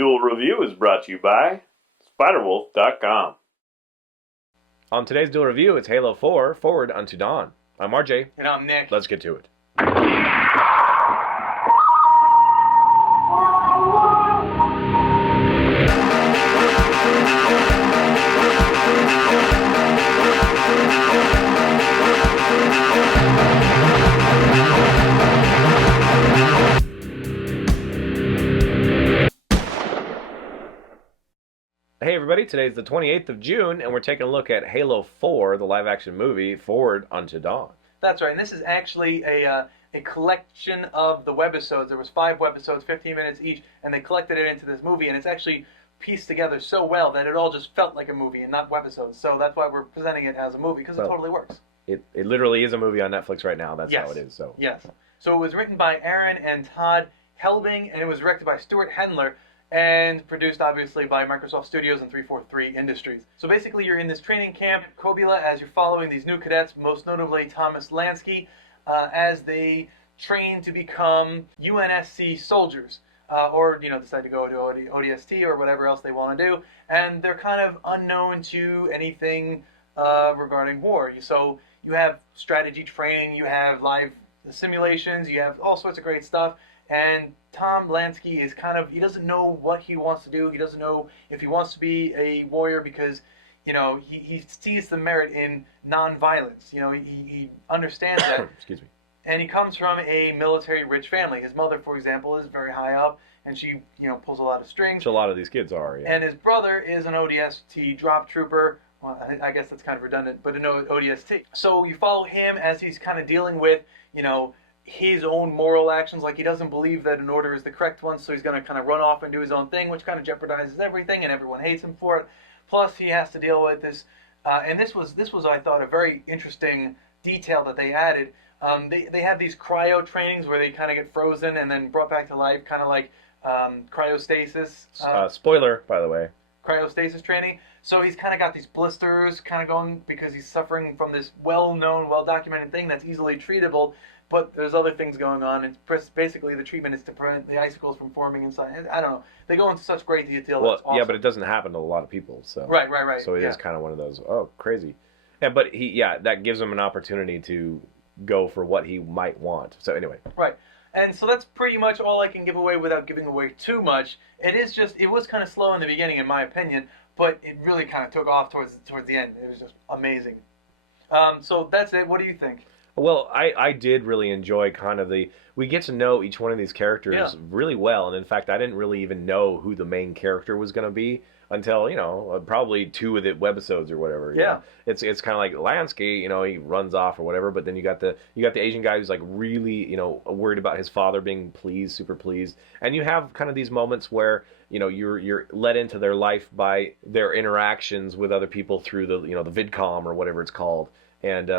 Duel Review is brought to you by SpiderWolf.com. On today's Duel Review, it's Halo 4, Forward Unto Dawn. I'm RJ. And I'm Nick. Let's get to it. Hey everybody, today's the 28th of June, and we're taking a look at Halo 4, the live-action movie, Forward Unto Dawn. That's right, and this is actually a collection of the webisodes. There was 5 webisodes, 15 minutes each, and they collected it into this movie, and it's actually pieced together so well that it all just felt like a movie and not webisodes. So that's why we're presenting it as a movie, because it totally works. It literally is a movie on Netflix right now. That's yes. how it is. So yes. So it was written by Aaron and Todd Helbing, and it was directed by Stuart Hendler, and produced obviously by Microsoft Studios and 343 Industries. So basically you're in this training camp, Kobula, as you're following these new cadets, most notably Thomas Lansky, as they train to become UNSC soldiers, or decide to go to ODST or whatever else they want to do, and they're kind of unknown to anything regarding war. So you have strategy training, you have live simulations, you have all sorts of great stuff. And Tom Lansky is he doesn't know what he wants to do. He doesn't know if he wants to be a warrior because, he sees the merit in non-violence. He understands that. Excuse me. And he comes from a military-rich family. His mother, for example, is very high up, and she, pulls a lot of strings. Which a lot of these kids are, yeah. And his brother is an ODST drop trooper. Well, I guess that's kind of redundant, but an ODST. So you follow him as he's kind of dealing with, his own moral actions. Like, he doesn't believe that an order is the correct one, so he's going to kind of run off and do his own thing, which kind of jeopardizes everything, and everyone hates him for it. Plus, he has to deal with this, and this was, I thought, a very interesting detail that they added. They have these cryo trainings where they kind of get frozen and then brought back to life, kind of like cryostasis. Spoiler, by the way. Cryostasis training. So he's kind of got these blisters kind of going because he's suffering from this well-known, well-documented thing that's easily treatable. But there's other things going on, and basically the treatment is to prevent the icicles from forming inside. I don't know. They go into such great detail. Well, that's awesome. Yeah, but it doesn't happen to a lot of people. So Right. So it is kind of one of those, crazy. Yeah, but that gives him an opportunity to go for what he might want. So anyway. Right. And so that's pretty much all I can give away without giving away too much. It was kind of slow in the beginning, in my opinion, but it really kind of took off towards the end. It was just amazing. So that's it. What do you think? Well, I did really enjoy we get to know each one of these characters really well, and in fact, I didn't really even know who the main character was going to be until, probably 2 of the webisodes or whatever. Yeah. It's kind of like Lansky, he runs off or whatever, but then you got the Asian guy who's like really, worried about his father being super pleased, and you have kind of these moments where, you're let into their life by their interactions with other people through the, the VidCom or whatever it's called, and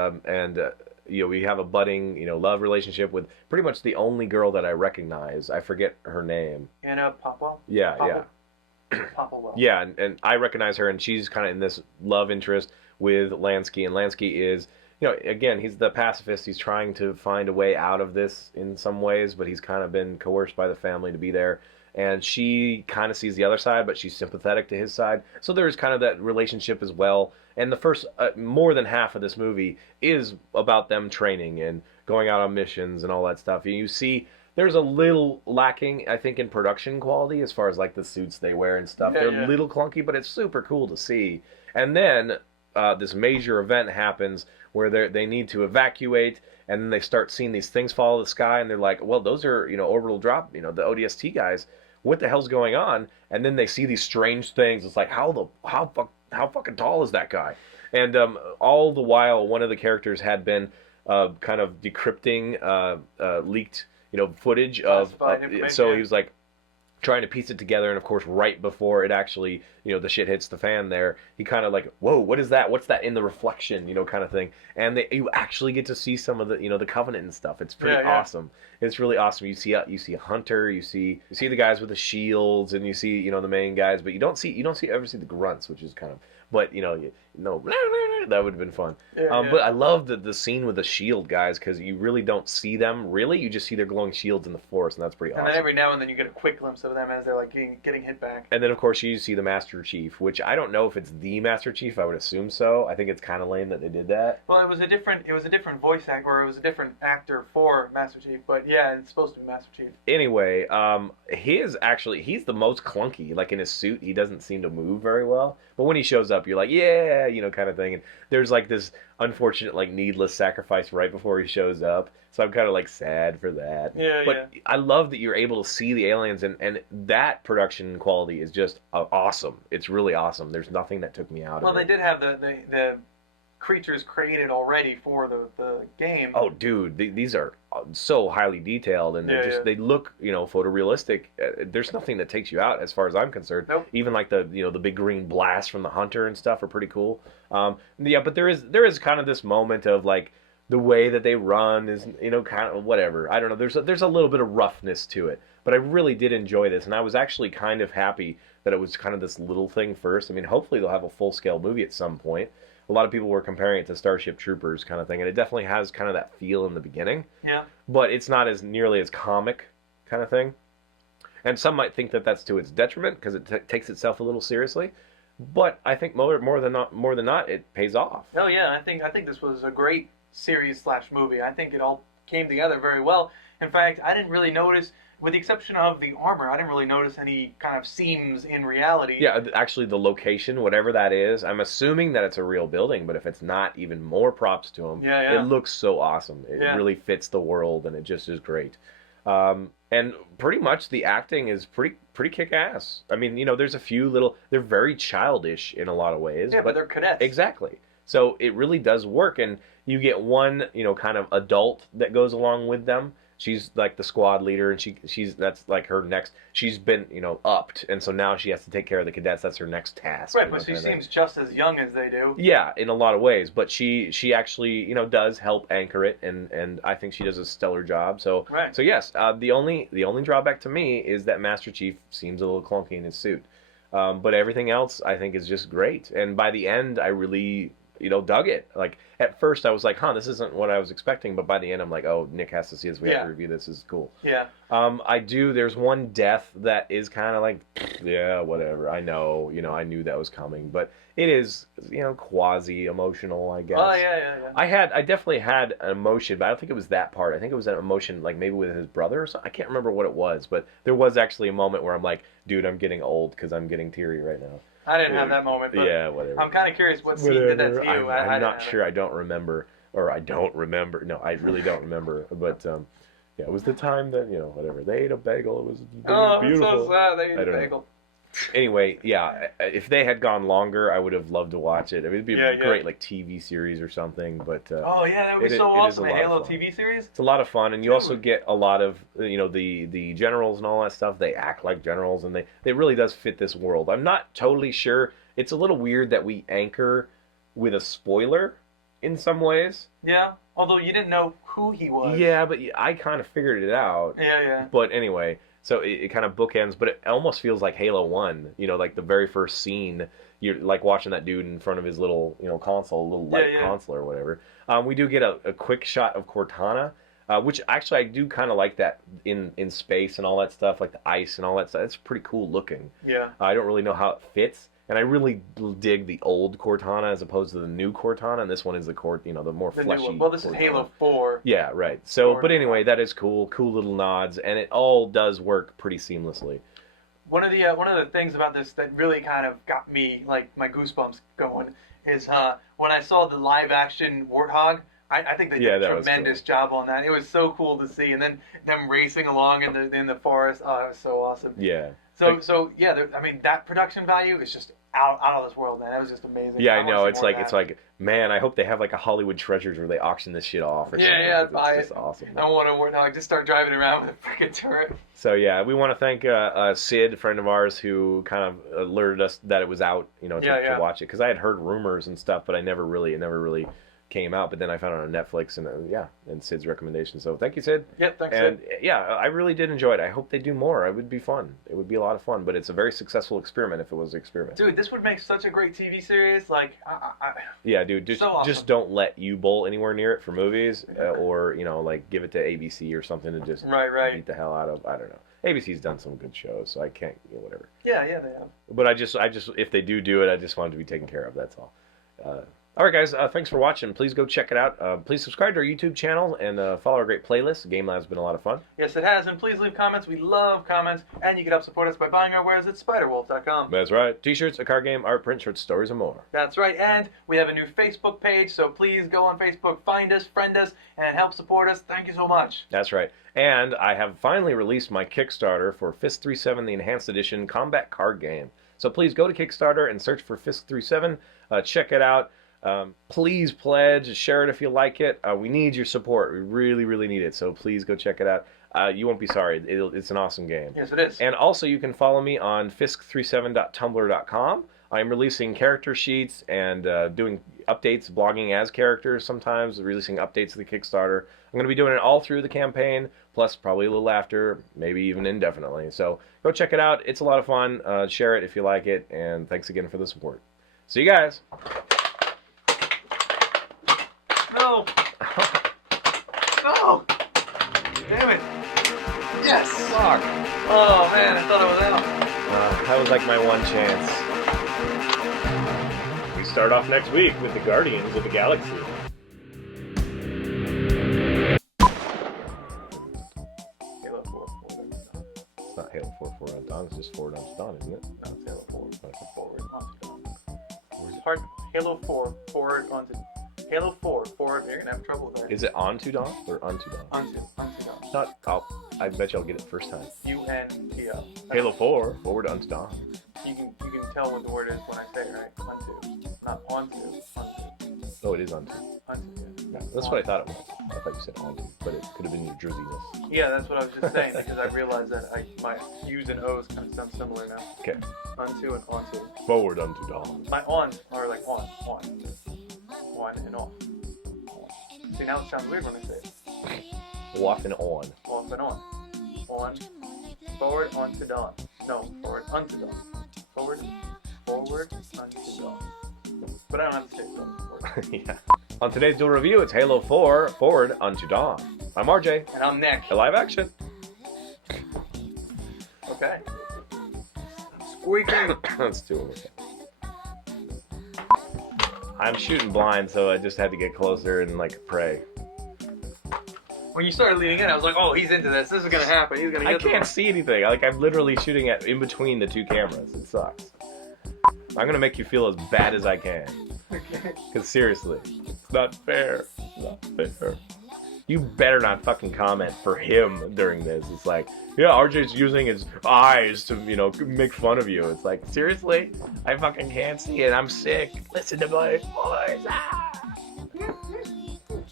we have a budding, love relationship with pretty much the only girl that I recognize. I forget her name. Anna Popwell? Yeah. Popwell. Yeah, and I recognize her, and she's kind of in this love interest with Lansky, and Lansky is, again, he's the pacifist. He's trying to find a way out of this in some ways, but he's kind of been coerced by the family to be there. And she kind of sees the other side, but she's sympathetic to his side. So there's kind of that relationship as well. And the first, more than half of this movie is about them training and going out on missions and all that stuff. And you see there's a little lacking, I think, in production quality as far as like the suits they wear and stuff. They're a little clunky, but it's super cool to see. And then this major event happens where they need to evacuate, and then they start seeing these things fall out of the sky, and they're like, well, those are, orbital drop, the ODST guys. What the hell's going on? And then they see these strange things. It's like, how fucking tall is that guy? And all the while, one of the characters had been kind of decrypting leaked, footage of. So he was like trying to piece it together, and of course, right before it actually, the shit hits the fan there, he kind of like, whoa, what is that? What's that in the reflection? Kind of thing. And you actually get to see some of the, the Covenant and stuff. It's pretty awesome. It's really awesome. You see a hunter, you see the guys with the shields, and you see, the main guys, but you don't ever see the grunts, which is kind of, but that would have been fun. But I love the scene with the shield guys, because you really don't see them. Really, you just see their glowing shields in the forest, and that's pretty awesome. And then every now and then you get a quick glimpse of of them as they're like getting hit back. And then, of course, you see the Master Chief, which I don't know if it's the Master Chief. I would assume so. I think it's kind of lame that they did that. Well, it was a different voice actor, or it was a different actor for Master Chief. But yeah, it's supposed to be Master Chief. Anyway, he's the most clunky. Like in his suit, he doesn't seem to move very well. But when he shows up, you're like, yeah, kind of thing. And there's like this unfortunate, like needless sacrifice right before he shows up. So I'm kind of like sad for that. Yeah, but I love that you're able to see the aliens, and that production quality is just awesome. It's really awesome. There's nothing that took me out of it. Well, they did have the creatures created already for the game. Oh, dude, these are so highly detailed, and they look, photorealistic. There's nothing that takes you out as far as I'm concerned. Nope. Even like the big green blast from the hunter and stuff are pretty cool. But there is kind of this moment of like, the way that they run is, kind of whatever. I don't know. There's a little bit of roughness to it, but I really did enjoy this, and I was actually kind of happy that it was kind of this little thing first. I mean, hopefully they'll have a full-scale movie at some point. A lot of people were comparing it to Starship Troopers kind of thing, and it definitely has kind of that feel in the beginning. Yeah. But it's not as nearly as comic kind of thing. And some might think that that's to its detriment because it takes itself a little seriously. But I think more than not, it pays off. Oh yeah, I think this was a great series/movie. I think it all came together very well. In fact, I didn't really notice, with the exception of the armor, I didn't really notice any kind of seams in reality. Yeah, actually the location, whatever that is, I'm assuming that it's a real building, but if it's not, even more props to them. Yeah. It looks so awesome. It really fits the world, and it just is great. And pretty much the acting is pretty kick-ass. I mean, there's a few they're very childish in a lot of ways. Yeah, but they're cadets. Exactly. So it really does work, and you get one, kind of adult that goes along with them. She's like the squad leader, and she's that's like her next. She's been, upped, and so now she has to take care of the cadets. That's her next task. Right, but she seems just as young as they do. Yeah, in a lot of ways, but she actually, does help anchor it, and I think she does a stellar job. So right. So yes, the only drawback to me is that Master Chief seems a little clunky in his suit, but everything else I think is just great. And by the end, I really dug it. Like, at first I was like, this isn't what I was expecting, but by the end I'm like, oh, Nick has to see this, we have to review this is cool. Yeah. There's one death that is kind of like, yeah, whatever, I know, I knew that was coming, but it is, quasi-emotional, I guess. Oh, yeah. I definitely had an emotion, but I don't think it was that part. I think it was an emotion, like, maybe with his brother or something. I can't remember what it was, but there was actually a moment where I'm like, dude, I'm getting old because I'm getting teary right now. I didn't have that moment, but yeah, whatever. I'm kind of curious what scene did that to you. I'm not sure. I don't remember. No, I really don't remember. But yeah, it was the time that whatever they ate a bagel. It was beautiful. It's so sad. They ate a bagel. Anyway, yeah, if they had gone longer, I would have loved to watch it. I mean, it'd be a great like TV series or something. But oh yeah, that would be so awesome. A Halo TV series. It's a lot of fun, and you also get a lot of the generals and all that stuff. They act like generals, and it really does fit this world. I'm not totally sure. It's a little weird that we anchor with a spoiler in some ways. Yeah, although you didn't know who he was. Yeah, but I kind of figured it out. Yeah. But anyway. So it kind of bookends, but it almost feels like Halo 1, like the very first scene, you're like watching that dude in front of his little, console, little light console or whatever. We do get a quick shot of Cortana, which actually I do kind of like that in space and all that stuff, like the ice and all that stuff. It's pretty cool looking. Yeah. I don't really know how it fits, and I really dig the old Cortana as opposed to the new Cortana, and this one is the the more fleshy. Well, this is Halo 4. Yeah, right. So, but anyway, that is cool. Cool little nods, and it all does work pretty seamlessly. One of the things about this that really kind of got me like my goosebumps going is when I saw the live action Warthog. I think they did a tremendous job on that. It was so cool to see, and then them racing along in the forest. Oh, it was so awesome. Yeah. So yeah, I mean that production value is just out of this world, man. That was just amazing. Yeah, I know. It's like, man, I hope they have like a Hollywood Treasures where they auction this shit off or something. Yeah, it's just awesome. I want to Warthog. Just start driving around with a freaking turret. So yeah, we want to thank Sid, a friend of ours, who kind of alerted us that it was out, to watch it, because I had heard rumors and stuff, but it never really came out. But then I found it on Netflix, and Sid's recommendation. So thank you, Sid. Yep, thanks, and Sid. Yeah, I really did enjoy it. I hope they do more. It would be fun. It would be a lot of fun. But it's a very successful experiment if it was an experiment. Dude, this would make such a great TV series. Like, yeah, dude, just don't let U-Bowl anywhere near it for movies, or like give it to ABC or something to just beat the hell out of. I don't know. ABC's done some good shows, so I can't, whatever. Yeah, they have. But I just, if they do it, I just want it to be taken care of. That's all. All right, guys. Thanks for watching. Please go check it out. Please subscribe to our YouTube channel and follow our great playlist. Game Lab's been a lot of fun. Yes, it has. And please leave comments. We love comments. And you can help support us by buying our wares at spiderwolf.com. That's right. T-shirts, a card game, art print, shirts, stories, and more. That's right. And we have a new Facebook page, so please go on Facebook, find us, friend us, and help support us. Thank you so much. That's right. And I have finally released my Kickstarter for Fist 37, the Enhanced Edition Combat Card Game. So please go to Kickstarter and search for Fist 37. Check it out. Please pledge, share it if you like it. We need your support. We really, really need it. So please go check it out. You won't be sorry. It's an awesome game. Yes, it is. And also, you can follow me on fisk37.tumblr.com. I'm releasing character sheets and doing updates, blogging as characters sometimes, releasing updates to the Kickstarter. I'm going to be doing it all through the campaign, plus probably a little after, maybe even indefinitely. So go check it out. It's a lot of fun. Share it if you like it. And thanks again for the support. See you guys. No! No! Damn it! Yes! Fuck. Oh man, I thought I was out. That was like my one chance. We start off next week with the Guardians of the Galaxy. Halo 4. It's not Halo 4 Forward Unto Dawn, it's just Forward Unto Dawn, isn't it? No, it's Halo 4. Forward onto Dawn. It's hard. Halo 4 forward onto. Halo 4 forward. You're gonna have trouble with that. Is it Onto Dawn or Unto Dawn? Onto Dawn. It's not. I bet you I'll get it first time. UNTO. Halo 4 Forward Unto Dawn. You can tell what the word is when I say it, right? Onto, not onto. Onto. Oh, it is Unto. Onto. Yeah. No, that's what I thought it was. I thought you said Onto, but it could have been your jerseyness. Yeah, that's what I was just saying because I realized that my U's and O's kind of sound similar now. Okay. Onto and onto. Forward Unto Dawn. My ons are like on and off. See, now it sounds weird when I say it. Off and on. Off and on. On. Forward onto dawn. No, forward onto dawn. Forward onto dawn. But I don't have to say forward. Yeah. On today's Duel review, it's Halo 4 Forward Unto Dawn. I'm RJ. And I'm Nick. A live action. Okay. Squeaking. Let's do it. I'm shooting blind, so I just had to get closer and like pray. When you started leading in, I was like, oh, he's into this. This is going to happen. He's going to I get can't see anything. Like I'm literally shooting at in between the two cameras. It sucks. I'm gonna make you feel as bad as I can. Okay. Cause seriously, it's not fair. It's not fair. You better not fucking comment for him during this. It's like, yeah, RJ's using his eyes to, make fun of you. It's like, seriously? I fucking can't see it. I'm sick. Listen to my voice. Ah!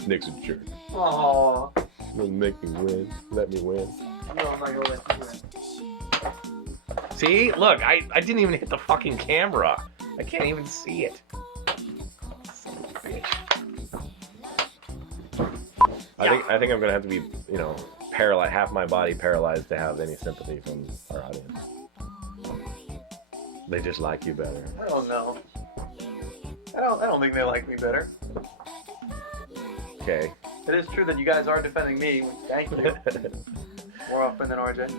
Nick's a jerk. Aww. Doesn't make me win. Let me win. No, I'm not going to let you win. See? Look, I didn't even hit the fucking camera. I can't even see it. Son of a bitch. I think I'm gonna have to be, paralyzed, half my body paralyzed to have any sympathy from our audience. They just like you better. I don't know. I don't think they like me better. Okay. It is true that you guys are defending me. Thank you. More often than RJ.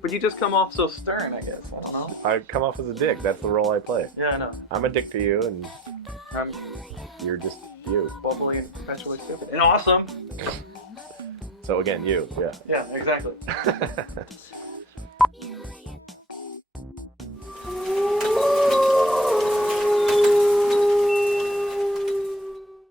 But you just come off so stern, I guess. I don't know. I come off as a dick. That's the role I play. Yeah, I know. I'm a dick to you, and I'm you're just you. bubbly and perpetually stupid. And awesome. So again, you. Yeah. Yeah, exactly.